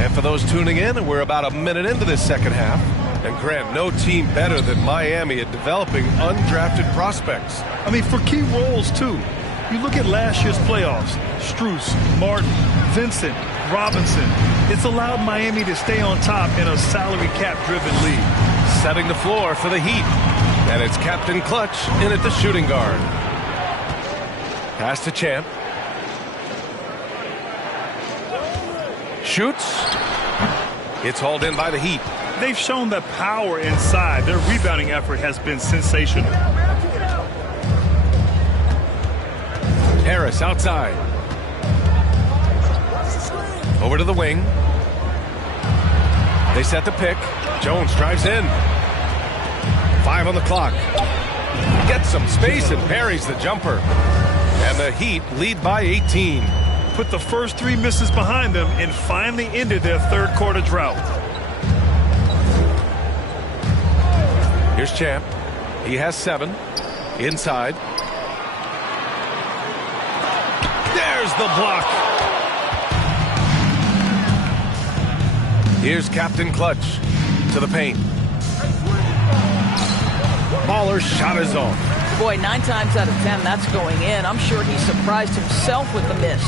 And for those tuning in, we're about a minute into this second half. And Grant, no team better than Miami at developing undrafted prospects. I mean, for key roles, too. You look at last year's playoffs, Strus, Martin, Vincent, Robinson. It's allowed Miami to stay on top in a salary cap-driven league. Setting the floor for the Heat. And it's Captain Clutch in at the shooting guard. Pass to Champ. Shoots. It's hauled in by the Heat. They've shown that power inside. Their rebounding effort has been sensational. Harris outside. Over to the wing. They set the pick. Jones drives in. 5 on the clock. Gets some space and parries the jumper. And the Heat lead by 18. Put the first 3 misses behind them and finally ended their third quarter drought. Here's Champ. He has 7. Inside. There's the block. Here's Captain Clutch to the paint. Baller's shot is on. Boy, 9 times out of 10, that's going in. I'm sure he surprised himself with the miss.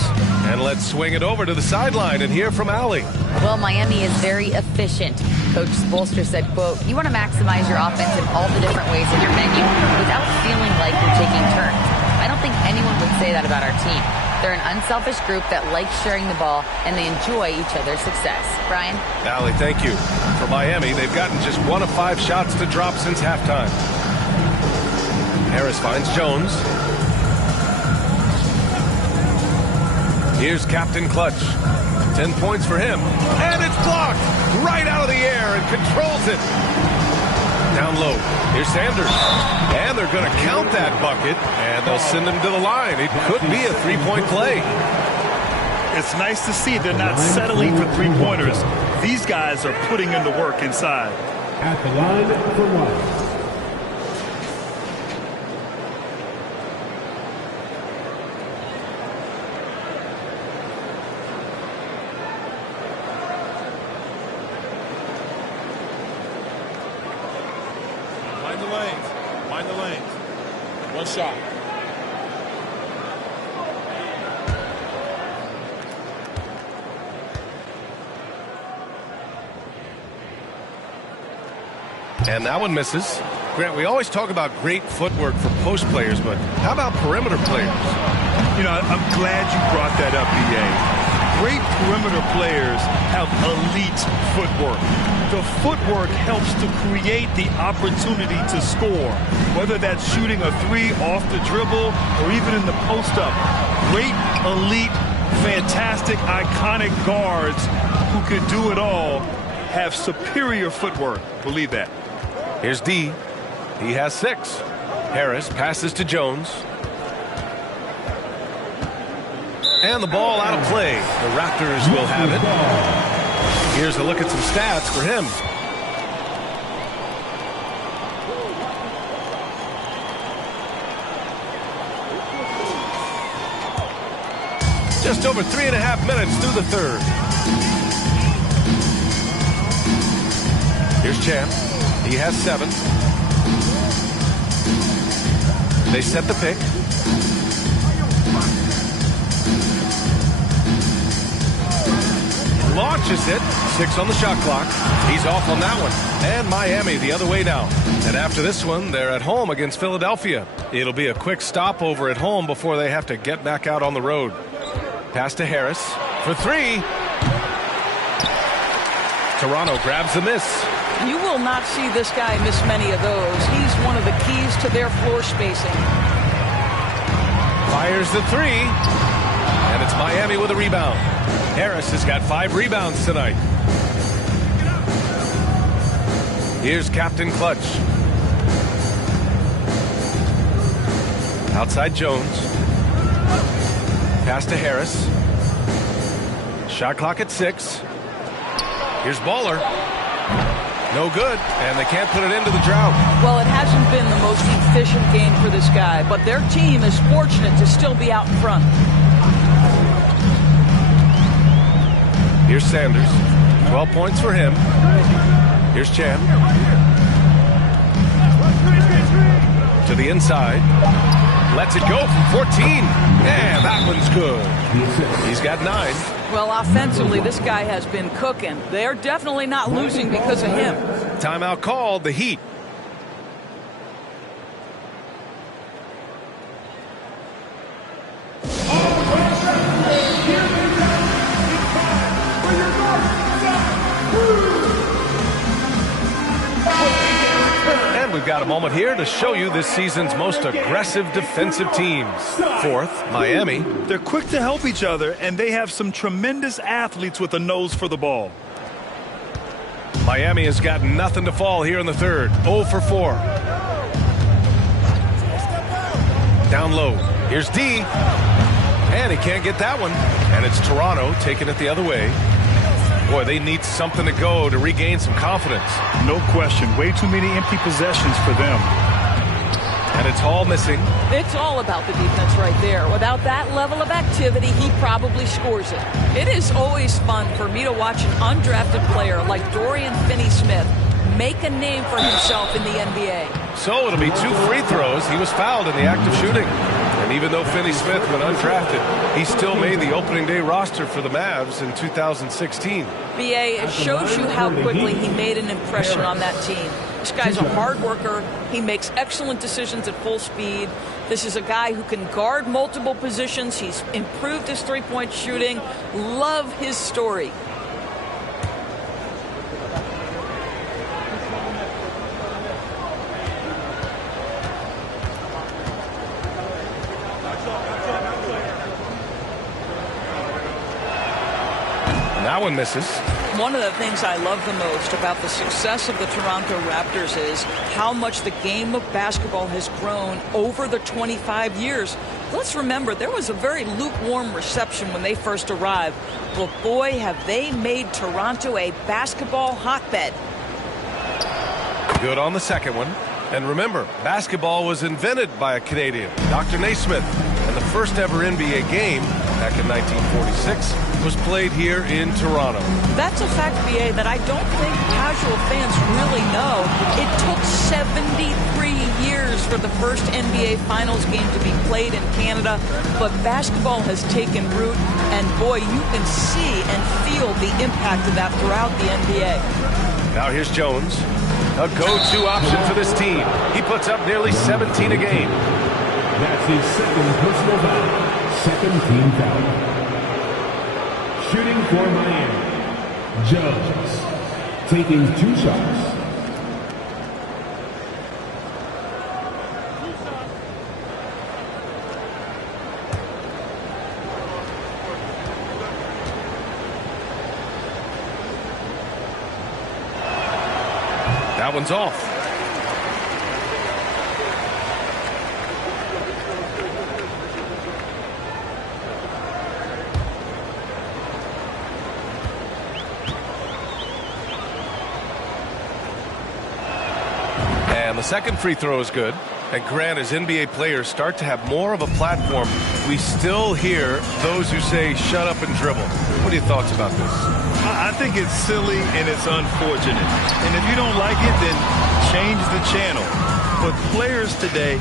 And let's swing it over to the sideline and hear from Allie. Well, Miami is very efficient. Coach Spoelstra said, quote, "You want to maximize your offense in all the different ways in your menu without feeling like you're taking turns." I don't think anyone would say that about our team. They're an unselfish group that likes sharing the ball, and they enjoy each other's success. Brian? Allie, thank you. For Miami, they've gotten just 1 of 5 shots to drop since halftime. Harris finds Jones. Here's Captain Clutch. 10 points for him. And it's blocked right out of the air and controls it. Down low. Here's Sanders. And they're going to count that bucket. And they'll send him to the line. It could be a 3-point play. It's nice to see they're not settling for 3-pointers. These guys are putting in the work inside. At the line for 1. Mind the lanes. 1 shot. And that one misses. Grant, we always talk about great footwork for post players, but how about perimeter players? You know, I'm glad you brought that up, B.A. Great perimeter players have elite footwork. The footwork helps to create the opportunity to score, whether that's shooting a 3 off the dribble or even in the post-up. Great, elite, fantastic, iconic guards who can do it all have superior footwork. Believe that. Here's D. He has 6. Harris passes to Jones. And the ball out of play. The Raptors will have it. Here's a look at some stats for him. Just over 3.5 minutes through the third. Here's Champ. He has 7. They set the pick. Launches it. 6 on the shot clock. He's off on that one. And Miami the other way now. And after this one, they're at home against Philadelphia. It'll be a quick stopover at home before they have to get back out on the road. Pass to Harris for 3. Toronto grabs the miss. You will not see this guy miss many of those. He's one of the keys to their floor spacing. Fires the 3. And it's Miami with a rebound. Harris has got 5 rebounds tonight. Here's Captain Clutch. Outside Jones. Pass to Harris. Shot clock at 6. Here's Baller. No good, and they can't put it into the drought. Well, it hasn't been the most efficient game for this guy, but their team is fortunate to still be out in front. Here's Sanders. 12 points for him. Here's Chan. To the inside. Lets it go from 14. And that one's good. He's got 9. Well, offensively, this guy has been cooking. They're definitely not losing because of him. Timeout called, the Heat. We've got a moment here to show you this season's most aggressive defensive teams. Fourth, Miami. They're quick to help each other, and they have some tremendous athletes with a nose for the ball. Miami has got nothing to fall here in the third. 0 for 4. Down low. Here's D. And he can't get that one. And it's Toronto taking it the other way. Boy, they need something to go to regain some confidence. No question. Way too many empty possessions for them. And it's Hall missing. It's all about the defense right there. Without that level of activity, he probably scores it. It is always fun for me to watch an undrafted player like Dorian Finney-Smith make a name for himself in the NBA. So it'll be 2 free throws. He was fouled in the act of shooting. And even though Finney-Smith went undrafted, he still made the opening day roster for the Mavs in 2016. BA, it shows you how quickly he made an impression on that team. This guy's a hard worker. He makes excellent decisions at full speed. This is a guy who can guard multiple positions. He's improved his three-point shooting. Love his story. That one misses. One of the things I love the most about the success of the Toronto Raptors is how much the game of basketball has grown over the 25 years. Let's remember, there was a very lukewarm reception when they first arrived. But boy, have they made Toronto a basketball hotbed. Good on the second one. And remember, basketball was invented by a Canadian, Dr. Naismith. And the first ever NBA game, back in 1946, was played here in Toronto. That's a fact, BA, that I don't think casual fans really know. It took 73 years for the first NBA Finals game to be played in Canada, but basketball has taken root, and boy, you can see and feel the impact of that throughout the NBA. Now here's Jones, a go-to option for this team. He puts up nearly 17 a game. That's his second personal foul. Second team foul. Shooting for Miami, Jones, taking 2 shots. That one's off. And the second free throw is good. And Grant, as NBA players start to have more of a platform, we still hear those who say, shut up and dribble. What are your thoughts about this? I think it's silly and it's unfortunate. And if you don't like it, then change the channel. But players today,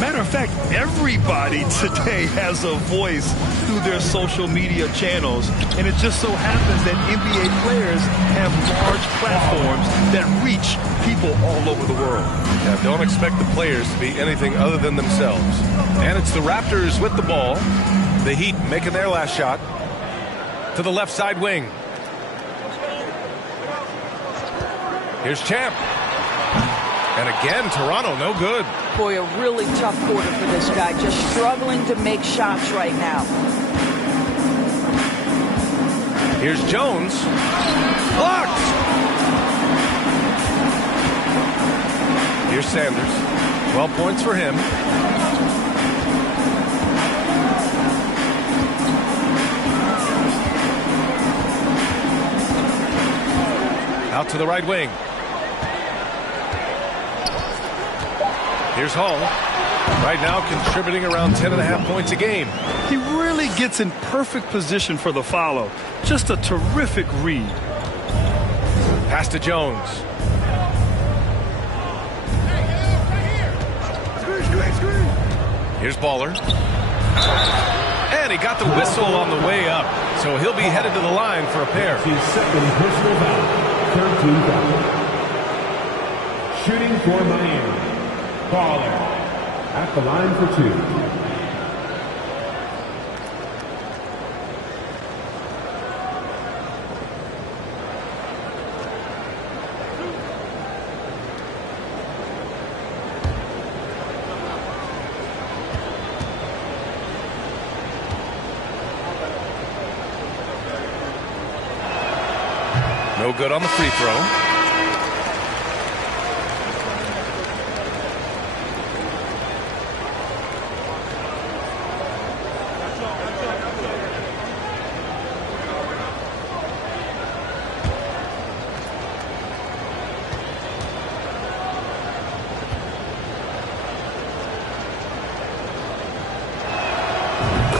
matter of fact, everybody today has a voice through their social media channels. And it just so happens that NBA players have large platforms that reach people all over the world. Now, don't expect the players to be anything other than themselves. And it's the Raptors with the ball. The Heat making their last shot to the left side wing. Here's Champ. And again, Toronto, no good. Boy, a really tough quarter for this guy. Just struggling to make shots right now. Here's Jones. Blocked. Here's Sanders. 12 points for him. Out to the right wing. Here's Hall. Right now contributing around 10.5 points a game. He really gets in perfect position for the follow. Just a terrific read. Pass to Jones. Here's Baller. And he got the whistle on the way up. So he'll be headed to the line for a pair. His second personal foul, 13 foul. Shooting for Miami. Baller at the line for 2. No good on the free throw.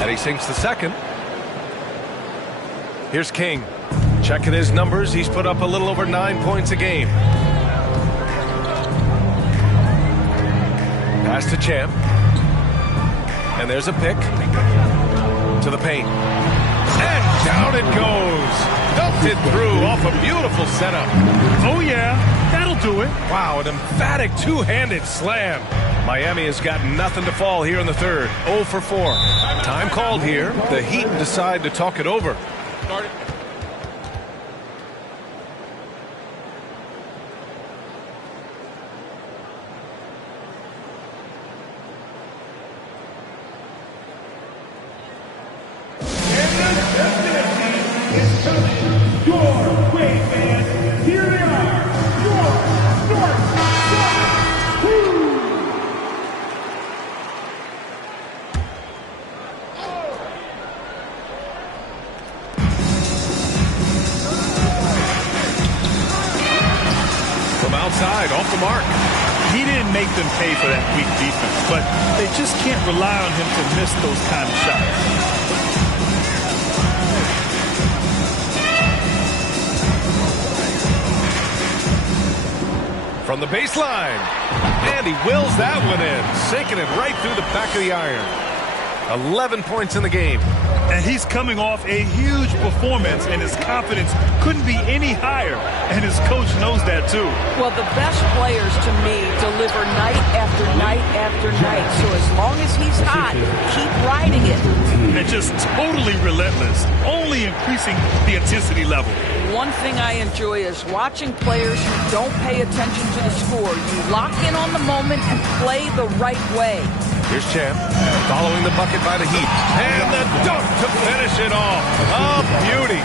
And he sinks the second. Here's King. Checking his numbers, he's put up a little over 9 points a game. Pass to Champ. And there's a pick. To the paint. And down it goes. Dumped it through off a beautiful setup. Oh, yeah. That'll do it. Wow, an emphatic two-handed slam. Miami has got nothing to fall here in the third. 0 for 4. Time called here. The Heat decide to talk it over. Outside, off the mark. He didn't make them pay for that weak defense, but they just can't rely on him to miss those kind of shots. From the baseline. And he wills that one in, sinking it right through the back of the iron. 11 points in the game. And he's coming off a huge performance, and his confidence couldn't be any higher. And his coach knows that, too. Well, the best players, to me, deliver night after night after night. So as long as he's hot, keep riding it. And just totally relentless, only increasing the intensity level. One thing I enjoy is watching players who don't pay attention to the score. You lock in on the moment and play the right way. Here's Champ, following the bucket by the Heat. And the dunk to finish it off. A beauty.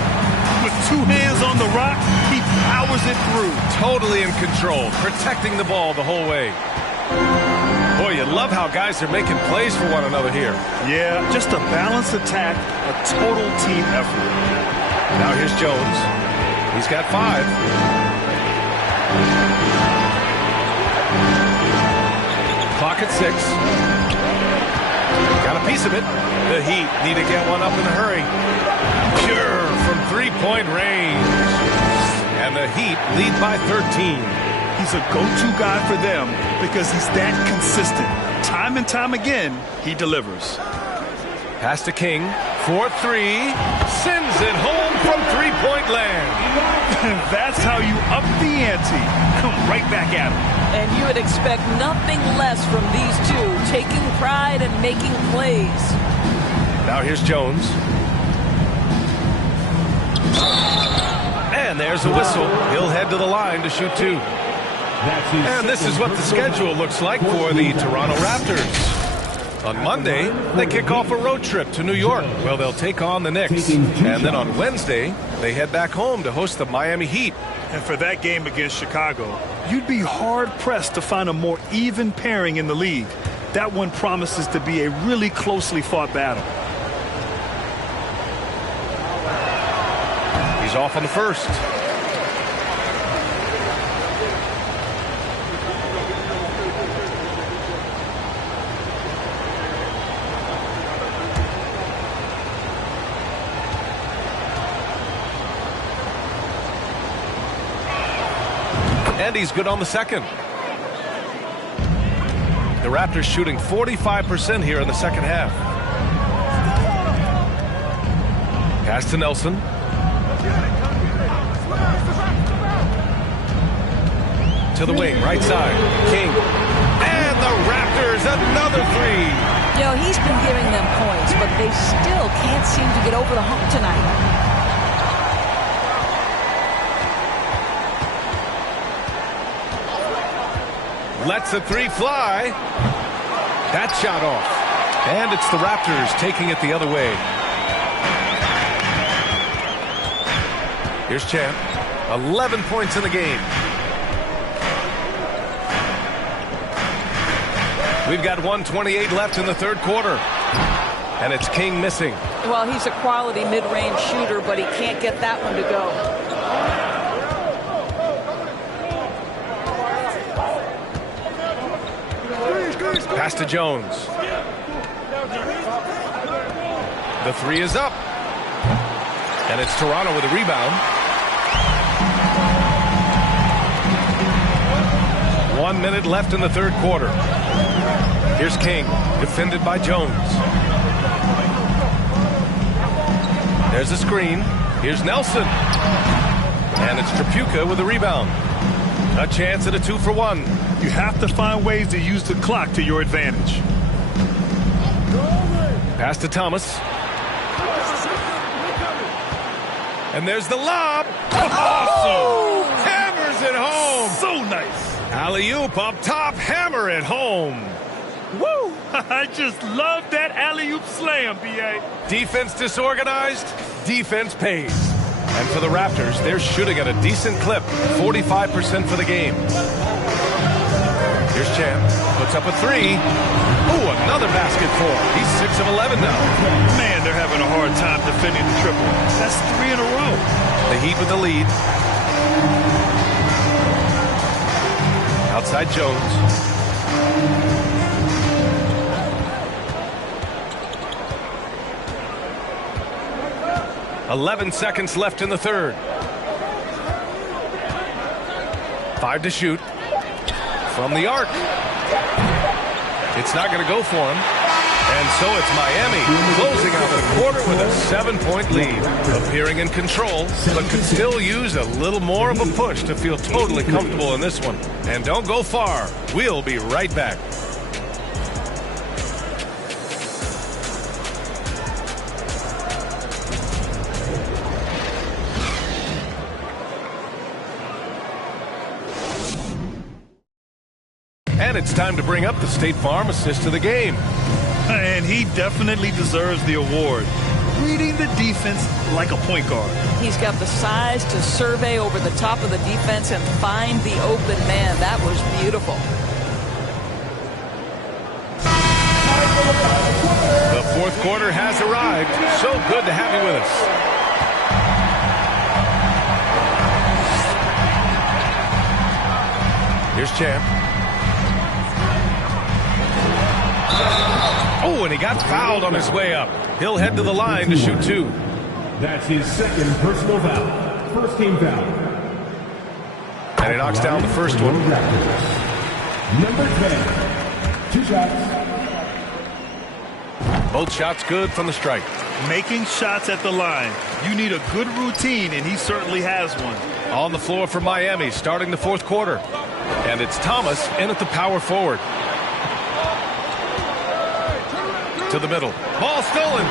With two hands on the rock, he powers it through. Totally in control, protecting the ball the whole way. Boy, you love how guys are making plays for one another here. Yeah, just a balanced attack, a total team effort. Now here's Jones. He's got 5. Clock at 6. Got a piece of it. The Heat need to get one up in a hurry. Pure from three-point range. And the Heat lead by 13. He's a go-to guy for them because he's that consistent. Time and time again, he delivers. Pass to King for 3. Sends it home from three-point land. That's how you up the ante. Come right back at him. And you would expect nothing less from these two, taking pride and making plays. Now here's Jones. And there's a whistle. He'll head to the line to shoot 2. And this is what the schedule looks like for the Toronto Raptors. On Monday, they kick off a road trip to New York. Well, they'll take on the Knicks. And then on Wednesday, they head back home to host the Miami Heat. And for that game against Chicago, you'd be hard-pressed to find a more even pairing in the league. That one promises to be a really closely fought battle. He's off on the first. And he's good on the second. The Raptors shooting 45% here in the second half. Pass to Nelson. To the wing, right side. King. And the Raptors, another three. You know, he's been giving them points, but they still can't seem to get over the hump tonight. Lets the three fly. That shot off. And it's the Raptors taking it the other way. Here's Champ. 11 points in the game. We've got 1:28 left in the third quarter. And it's King missing. Well, he's a quality mid-range shooter, but he can't get that one to go. Pass to Jones. The three is up. And it's Toronto with a rebound. 1 minute left in the third quarter. Here's King, defended by Jones. There's a screen. Here's Nelson. And it's Tripucka with a rebound. A chance at a 2-for-1. You have to find ways to use the clock to your advantage. Pass to Thomas. And there's the lob. Awesome! Hammers it home. So nice. Alley-oop up top. Hammer it home. Woo! I just love that alley-oop slam, B.A. Defense disorganized. Defense pays. And for the Raptors, they're shooting at a decent clip. 45% for the game. Here's Champ. Puts up a three. Ooh, another basket for him. He's 6 of 11 now. Man, they're having a hard time defending the triple. That's 3 in a row. The Heat with the lead. Outside Jones. "11 seconds left in the third. 5 to shoot. From the arc. It's not going to go for him. And so it's Miami closing out the quarter with a 7-point lead. Appearing in control, but could still use a little more of a push to feel totally comfortable in this one. And don't go far. We'll be right back. And it's time to bring up the State Farm assist of the game. And he definitely deserves the award. Reading the defense like a point guard. He's got the size to survey over the top of the defense and find the open man. That was beautiful. The fourth quarter has arrived. So good to have you with us. Here's Champ. Oh, and he got fouled on his way up. He'll head to the line to shoot 2. That's his second personal foul. First team foul. And he knocks down the first one. Number 10. 2 shots. Both shots good from the strike. Making shots at the line. You need a good routine, and he certainly has one. On the floor for Miami, starting the fourth quarter. And it's Thomas in at the power forward. To the middle. Ball stolen.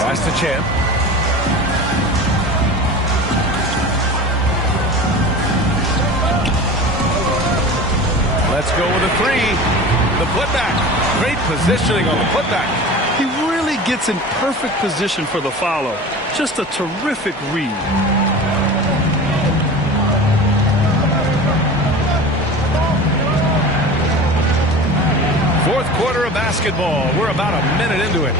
Pass to Champ. Let's go with a 3. The putback. Great positioning on the putback. He really gets in perfect position for the follow. Just a terrific read. Fourth quarter of basketball. We're about a minute into it.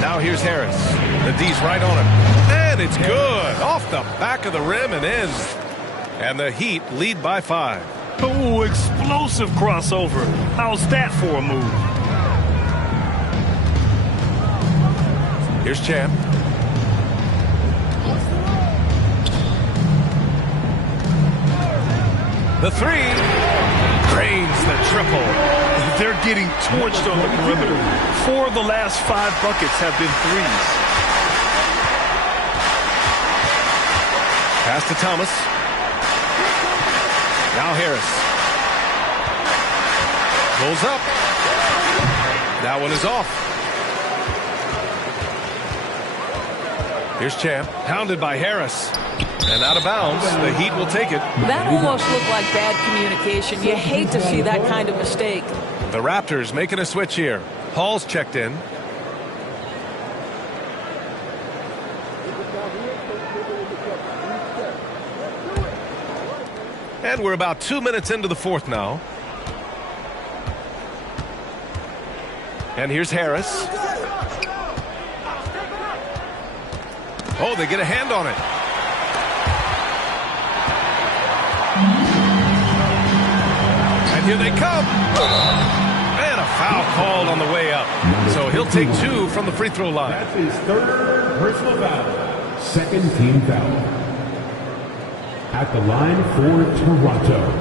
Now here's Harris. The D's right on him. And it's good. Off the back of the rim and in. And the Heat lead by 5. Oh, explosive crossover. How's that for a move? Here's Champ. The three. Drains the triple. They're getting torched on the perimeter. 4 of the last 5 buckets have been threes. Pass to Thomas. Now Harris. Pulls up. That one is off. Here's Champ. Pounded by Harris. And out of bounds. The Heat will take it. That almost looked like bad communication. You hate to see that kind of mistake. The Raptors making a switch here. Hall's checked in. And we're about 2 minutes into the fourth now. And here's Harris. Oh, they get a hand on it. And here they come. And a foul called on the way up. So he'll take 2 from the free throw line. That's his 3rd personal foul. 2nd team foul. At the line for Toronto,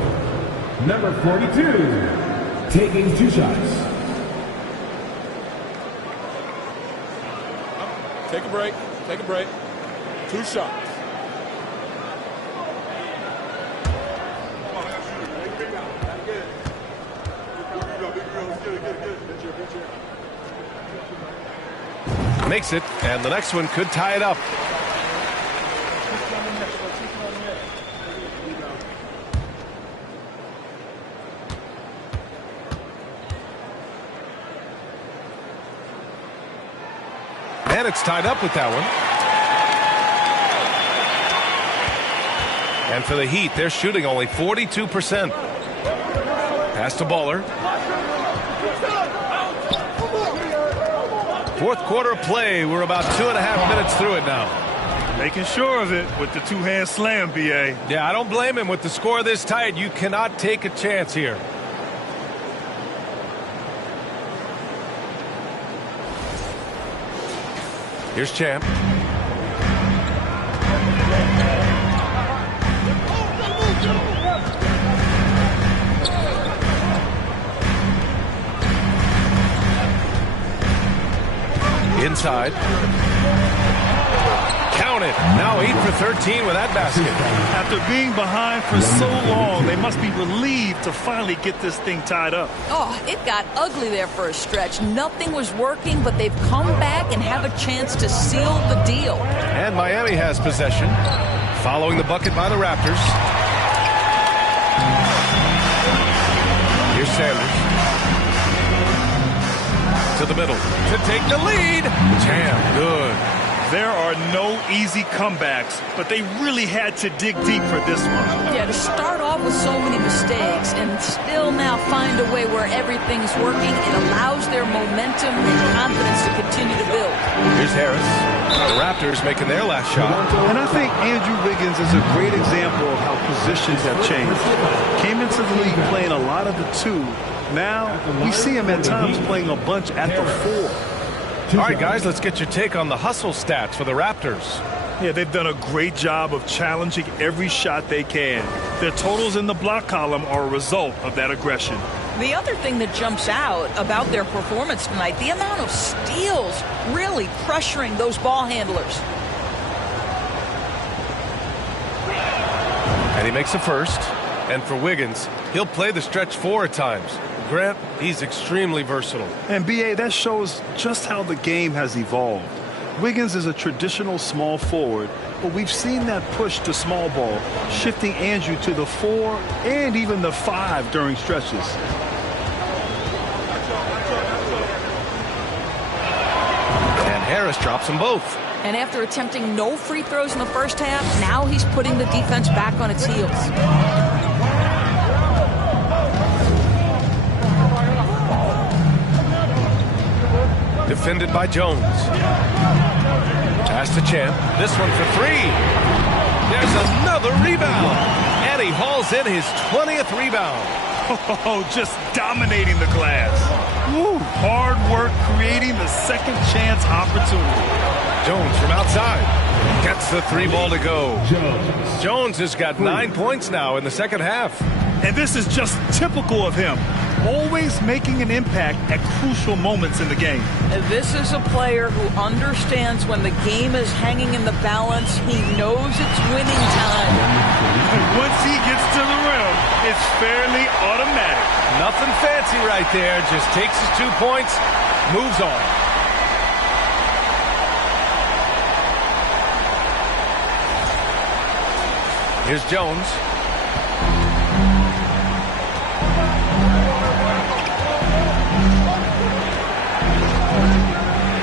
number 42, taking 2 shots. Take a break. Take a break. 2 shots. Makes it, and the next one could tie it up. And it's tied up with that one. And for the Heat, they're shooting only 42%. Pass to Baller. Fourth quarter of play. We're about 2.5 minutes through it now. Making sure of it with the 2-hand slam, B.A. Yeah, I don't blame him. With the score this tight, you cannot take a chance here. Here's Champ. Inside. Count it. Now 8 for 13 with that basket. After being behind for so long, they must be relieved to finally get this thing tied up. Oh, it got ugly there for a stretch. Nothing was working, but they've come back and have a chance to seal the deal. And Miami has possession. Following the bucket by the Raptors. Here's Sanders. To the middle. To take the lead. Champ, good. There are no easy comebacks, but they really had to dig deep for this one. Yeah, to start off with so many mistakes and still now find a way where everything's working, it allows their momentum and confidence to continue to build. Here's Harris. The Raptors making their last shot. And I think Andrew Wiggins is a great example of how positions have changed. Came into the league playing a lot of the 2. Now we see him at times playing a bunch at the 4. All right, guys, let's get your take on the hustle stats for the Raptors. Yeah, they've done a great job of challenging every shot they can. Their totals in the block column are a result of that aggression. The other thing that jumps out about their performance tonight, the amount of steals really pressuring those ball handlers. And he makes a first. And for Wiggins, he'll play the stretch 4 at times. Grant, he's extremely versatile. And B.A., that shows just how the game has evolved. Wiggins is a traditional small forward, but we've seen that push to small ball, shifting Andrew to the 4 and even the 5 during stretches. And Harris drops them both. And after attempting no free throws in the first half, now he's putting the defense back on its heels. Defended by Jones. Pass to Champ. This one for 3. There's another rebound. And he hauls in his 20th rebound. Oh, just dominating the glass. Woo, hard work creating the second chance opportunity. Jones from outside gets the 3 ball to go. Jones has got 9 points now in the second half. And this is just typical of him. Always making an impact at crucial moments in the game. This is a player who understands when the game is hanging in the balance. He knows it's winning time. And once he gets to the rim, it's fairly automatic. Nothing fancy right there. Just takes his 2 points, moves on. Here's Jones.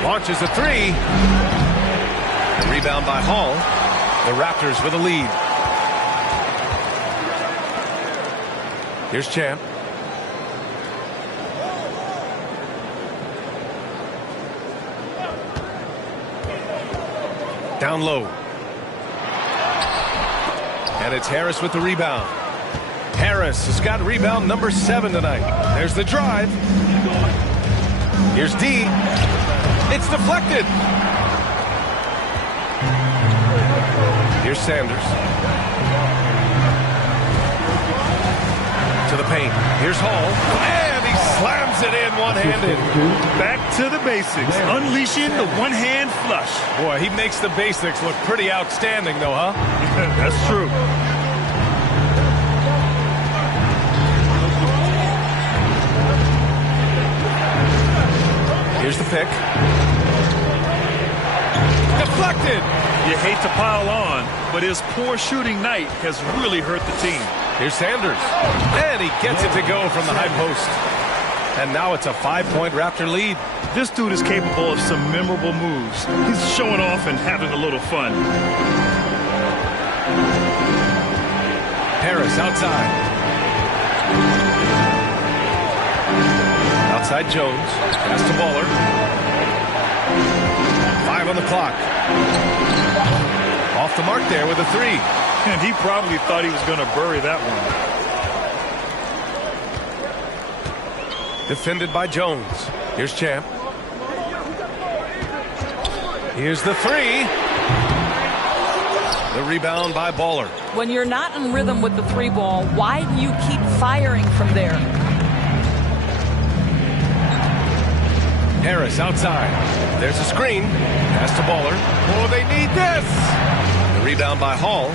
Launches a 3. The rebound by Hall. The Raptors with a lead. Here's Champ. Down low. And it's Harris with the rebound. Harris has got rebound number 7 tonight. There's the drive. Here's D. It's deflected. Here's Sanders. To the paint. Here's Hall. And he slams it in one-handed. Back to the basics. Unleashing the one-hand flush. Boy, he makes the basics look pretty outstanding, though, huh? That's true. Here's the pick. Deflected. You hate to pile on, but his poor shooting night has really hurt the team. Here's Sanders. And he gets it to go from the high post. And now it's a 5-point Raptor lead. This dude is capable of some memorable moves. He's showing off and having a little fun. Harris outside. Outside Jones. Pass to Baller. 5 on the clock. Off the mark there with a 3. And he probably thought he was going to bury that one. Defended by Jones. Here's Champ. Here's the 3. The rebound by Baller. When you're not in rhythm with the 3 ball, why do you keep firing from there? Harris outside. There's a screen. Pass to Baller. Oh, they need this. The rebound by Hall.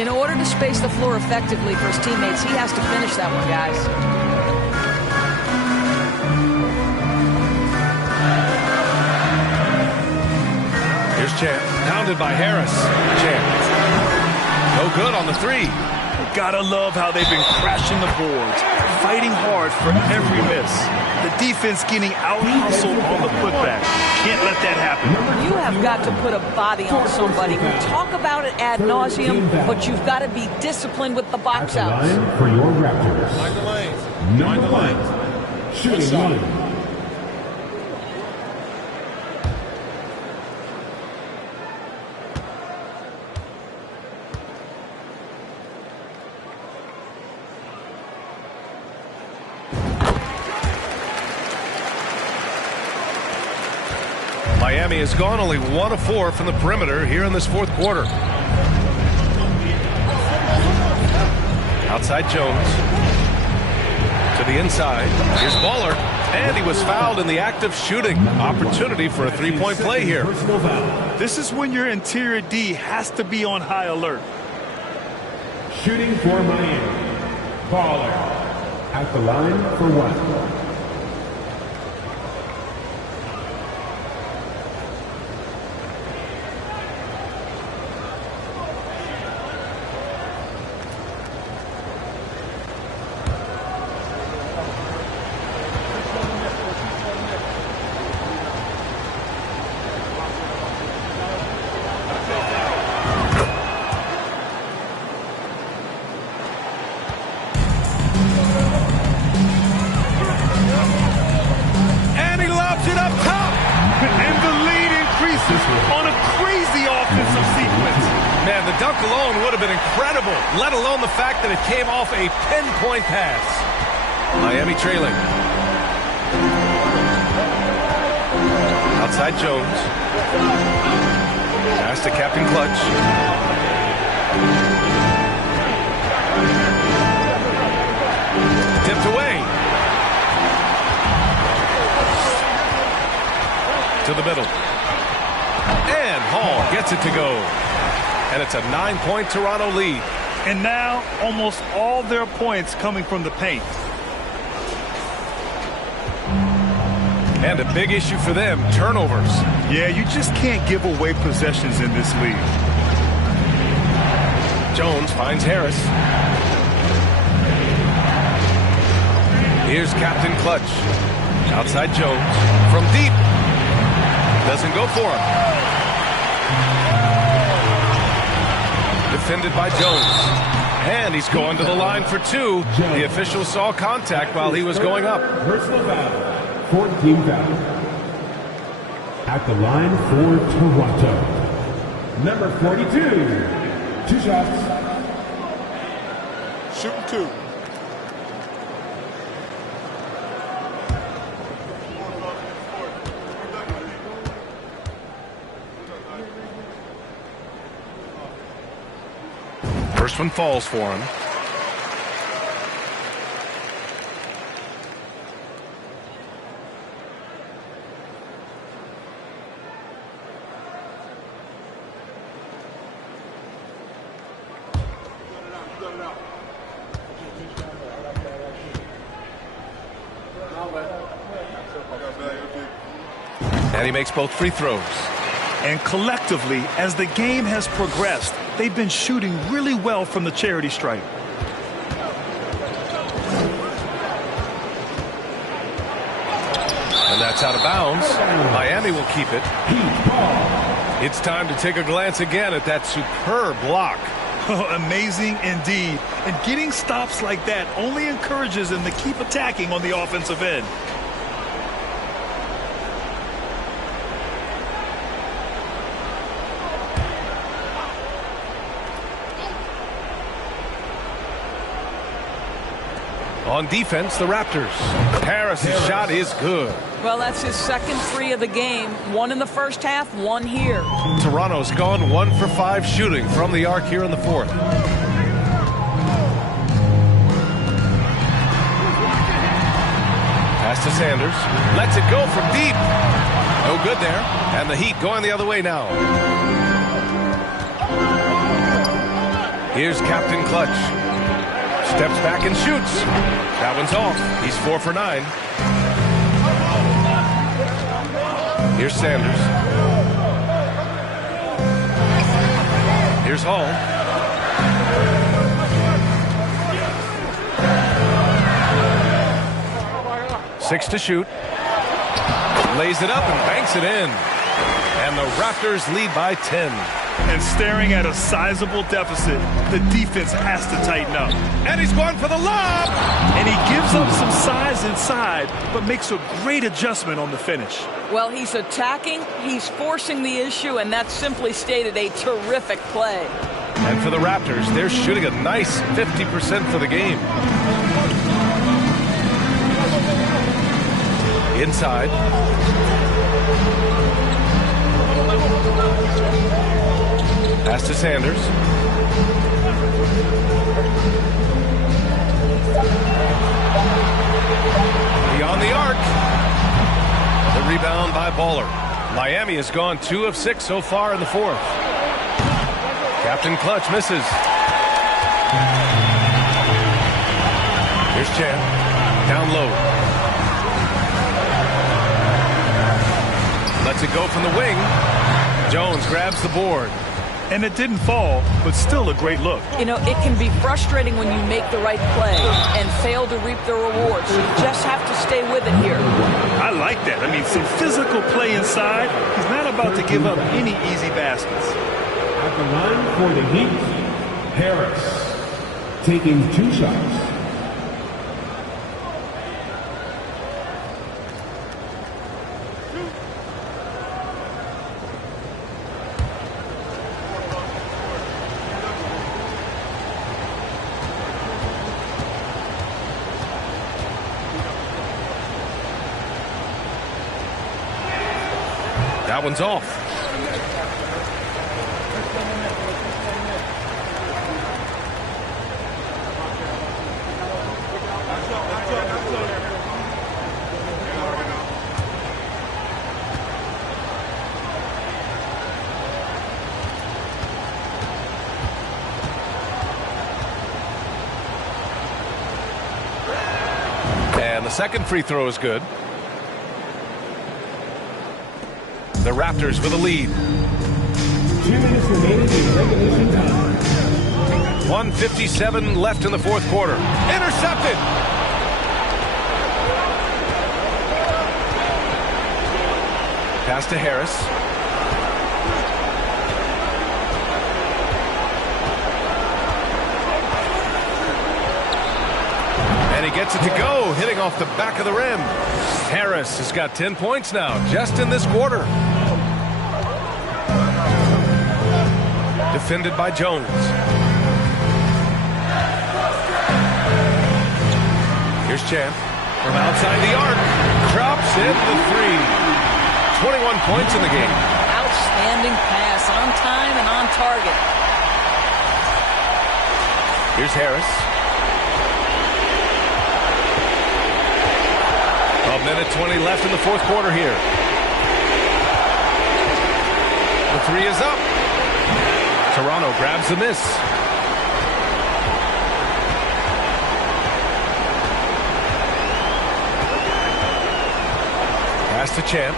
In order to space the floor effectively for his teammates, he has to finish that one, guys. Here's Champ. Pounded by Harris. Champ. No good on the 3. Gotta love how they've been crashing the boards, fighting hard for every miss. The defense getting out-hustled on the putback. Can't let that happen. You have got to put a body on somebody. We talk about it ad nauseum, but you've got to be disciplined with the box outs. Line for your Raptors. Mind the lanes. Number 1. Shooting 1. Miami has gone only 1 of 4 from the perimeter here in this 4th quarter. Outside Jones. To the inside. Here's Baller. And he was fouled in the act of shooting. Opportunity for a 3-point play here. This is when your interior D has to be on high alert. Shooting for Miami. Baller. At the line for 1. Dunk alone would have been incredible, let alone the fact that it came off a pinpoint pass. Miami trailing. Outside Jones. Pass to Captain Clutch. Tipped away. To the middle. And Hall gets it to go. And it's a 9-point Toronto lead. And now almost all their points coming from the paint. And a big issue for them, turnovers. Yeah, you just can't give away possessions in this league. Jones finds Harris. Here's Captain Clutch. Outside Jones. From deep. Doesn't go for him. Defended by Jones. And he's going to the line for two. The official saw contact while he was going up. Personal foul. 14 foul. At the line for Toronto. Number 42. 2 shots. Shooting 2. First one falls for him. And he makes both free throws. And collectively, as the game has progressed, they've been shooting really well from the charity stripe. And that's out of bounds. Miami will keep it. It's time to take a glance again at that superb block. Amazing indeed. And getting stops like that only encourages them to keep attacking on the offensive end. On defense, the Raptors. Harris's shot is good. Well, that's his second three of the game. One in the first half, one here. Toronto's gone 1 for 5 shooting from the arc here in the fourth. Pass to Sanders. Lets it go from deep. No good there. And the Heat going the other way now. Here's Captain Clutch. Steps back and shoots. That one's off. He's 4 for 9. Here's Sanders. Here's Hall. Six to shoot. Lays it up and banks it in. And the Raptors lead by 10. And staring at a sizable deficit, the defense has to tighten up. And he's going for the lob. And he gives up some size inside, but makes a great adjustment on the finish. Well, he's attacking, he's forcing the issue, and that's simply stated a terrific play. And for the Raptors, they're shooting a nice 50% for the game. Inside. Pass to Sanders. Beyond the arc. The rebound by Baller. Miami has gone 2 of 6 so far in the fourth. Captain Clutch misses. Here's Chan. Down low. Lets it go from the wing. Jones grabs the board. And it didn't fall, but still a great look. You know, it can be frustrating when you make the right play and fail to reap the rewards. You just have to stay with it here. I like that. I mean, some physical play inside. He's not about to give up any easy baskets. At the line for the Heat, Harris, taking 2 shots. That one's off. And the second free throw is good. The Raptors with a lead. 2 minutes remaining in regulation time. 1:57 left in the fourth quarter. Intercepted. Pass to Harris. And he gets it to go, hitting off the back of the rim. Harris has got 10 points now, just in this quarter. Defended by Jones. Here's Champ from outside the arc. Drops in the three. 21 points in the game. Outstanding pass, on time and on target. Here's Harris. A minute 20 left in the fourth quarter here. The three is up. Toronto grabs the miss. Pass to Champ.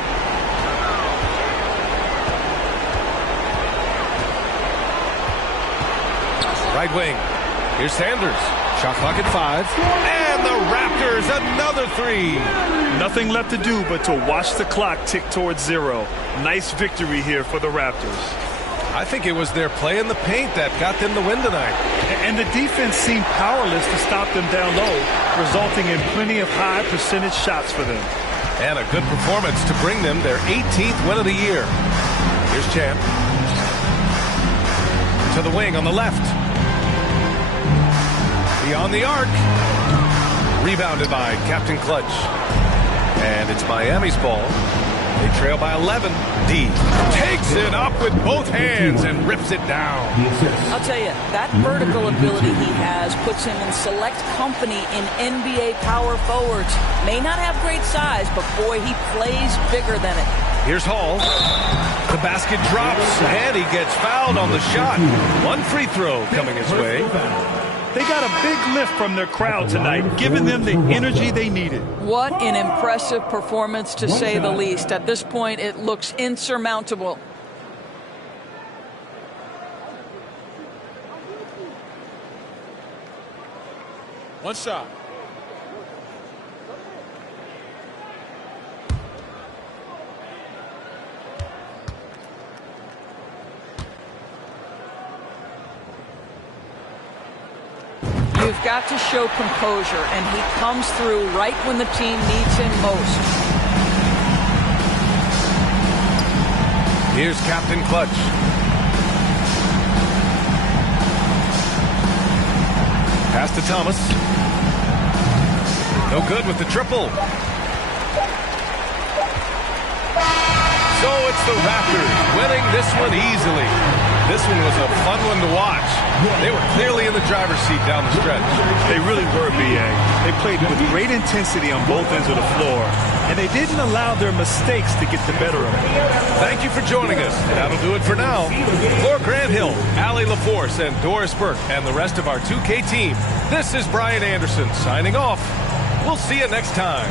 Right wing. Here's Sanders. Shot clock at 5. And the Raptors, another three. Nothing left to do but to watch the clock tick towards 0. Nice victory here for the Raptors. I think it was their play in the paint that got them the win tonight. And the defense seemed powerless to stop them down low, resulting in plenty of high percentage shots for them. And a good performance to bring them their 18th win of the year. Here's Champ. To the wing on the left. Beyond the arc. Rebounded by Captain Clutch. And it's Miami's ball. They trail by 11. D takes it up with both hands and rips it down. I'll tell you, that vertical ability he has puts him in select company in NBA power forwards. May not have great size, but boy, he plays bigger than it. Here's Hall. The basket drops, and he gets fouled on the shot. One free throw coming his way. They got a big lift from their crowd tonight, giving them the energy they needed. What an impressive performance, to say the least. At this point, it looks insurmountable. One shot. You've got to show composure, and he comes through right when the team needs him most. Here's Captain Clutch. Pass to Thomas. No good with the triple. So it's the Raptors winning this one easily. This one was a fun one to watch. They were clearly in the driver's seat down the stretch. They really were, B.A. They played with great intensity on both ends of the floor, and they didn't allow their mistakes to get the better of them. Thank you for joining us. That'll do it for now. For Grant Hill, Allie LaForce, and Doris Burke, and the rest of our 2K team, this is Brian Anderson signing off. We'll see you next time.